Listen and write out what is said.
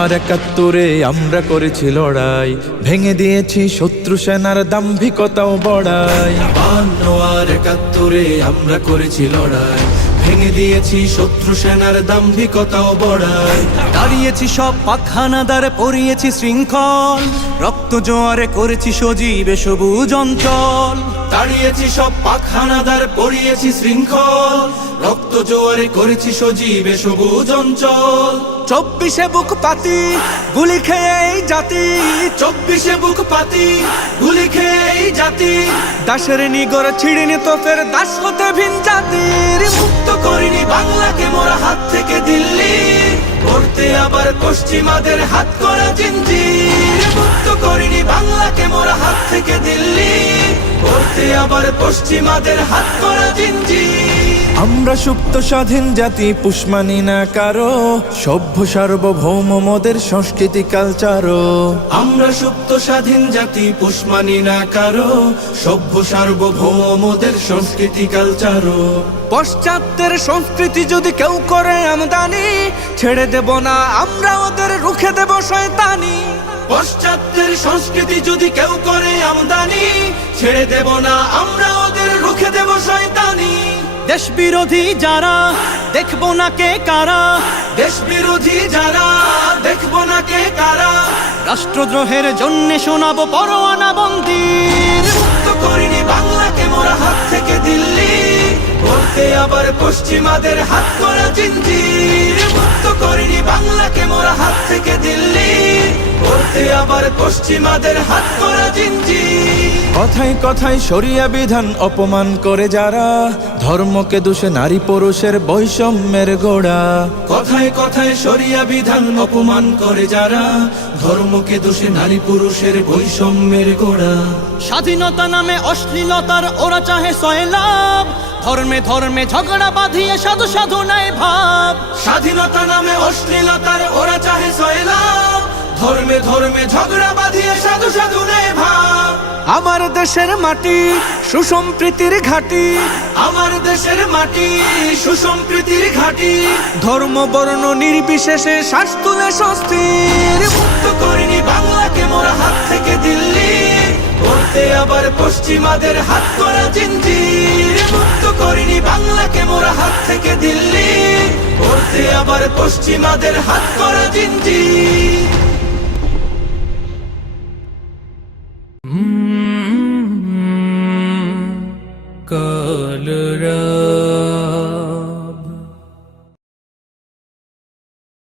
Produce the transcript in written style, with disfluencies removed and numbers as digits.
আর ৭১ আমরা করেছি লড়াই, ভেঙে দিয়েছি শত্রু সেনার দাম্ভিকতাও বড়াই। ৭২ আর ৭১ আমরা করেছি লড়াই, ভেঙে দিয়েছি শত্রু সেনার দাম্ভিকতাও বড়াই। দাঁড়িয়েছি সব পাখানাদার, পরিয়েছি শৃঙ্খল, রক্ত জোয়ারে করেছি সজীবে সবুজ অঞ্চল। দাঁড়িয়েছি সব পাখানাদার, পরিয়েছি শৃঙ্খল, রক্ত জোয়ারে করেছি সজীবে সবুজ অঞ্চল। ২৪ বুক পাতি গুলি খেয়ে এই জাতি, ২৪ বুক পাতি গুলি খেয়ে এই জাতি, দাসের নিগর ছিড়িনি তো ফের দাস হতে ভিন জাতির। মুক্ত করিনি বাংলাকে মোরা হাত থেকে দিল্লি, করতে আবার পশ্চিমাদের হাত করা জিঞ্জির। মুক্ত করিনি বাংলাকে মোরা হাত থেকে দিল্লি, করতে আবার পশ্চিমাদের হাত করা জিঞ্জির। আমরা সুপ্ত স্বাধীন জাতি, পুষ্মানি না কারো, সভ্য সার্বভৌম মোদের সংস্কৃতি কালচারও। আমরা সুপ্ত স্বাধীন জাতি, পুষ্মানি না কারো, সভ্য সার্বভৌম মোদের সংস্কৃতি কালচারও। পশ্চাত্যের সংস্কৃতি যদি কেউ করে আমদানি, ছেড়ে দেব না আমরা ওদের, রুখে দেব শয়তানি। পশ্চাত্যের সংস্কৃতি যদি কেউ করে আমদানি, ছেড়ে দেব না আমরা ওদের, রুখে দেব শয়তানি। দেশ বিরোধী যারা দেখবো না কে কারা, দেশ বিরোধী যারা দেখবো না কে কারা, রাষ্ট্রদ্রোহের জন্য শোনাবো পরোয়ানা বন্দির। মুক্ত করিনি বাংলাকে মোরা হাত থেকে দিল্লি, করতে আবার পশ্চিমাদের হাত করা জিঞ্জির। মুক্ত করিনি বাংলাকে মোরা হাত থেকে দিল্লি, করতে আবার পশ্চিমাদের হাত করা জিঞ্জির। কথায় কথায় শরিয়া বিধান অপমান করে যারা, ধর্মকে দোষে নারী পুরুষের বৈষম্যের গোড়া। কথায় কথায় শরিয়া বিধান অপমান করে যারা, ধর্মকে দোষে নারী পুরুষের বৈষম্যের গোড়া। স্বাধীনতা নামে অশ্লীলতার ওরা চাহে সয়লাভ, ধর্মে ধর্মে ঝগড়া বাঁধিয়ে সাধু সাধু নাই ভাব। স্বাধীনতা নামে অশ্লীলতার ওরা চাহে সয়লাভ, ধর্মে ধর্মে ঝগড়া বাঁধিয়ে সাধু সাধু নেয় ভাব। আমার দেশের মাটি সুসম্প্রীতির ঘাটি, আমার দেশের মাটি সুসম্প্রীতির ঘাটি, ধর্ম বর্ণ নির্বিশেষে শ্বাস তুলে স্বস্তির। মুক্ত করিনি বাংলাকে মোরা হাত থেকে দিল্লি, করতে আবার পশ্চিমাদের হাত করা জিঞ্জির। মুক্ত করিনি বাংলাকে মোরা হাত থেকে দিল্লি, করতে আবার পশ্চিমাদের হাত করা জিঞ্জির। কালরা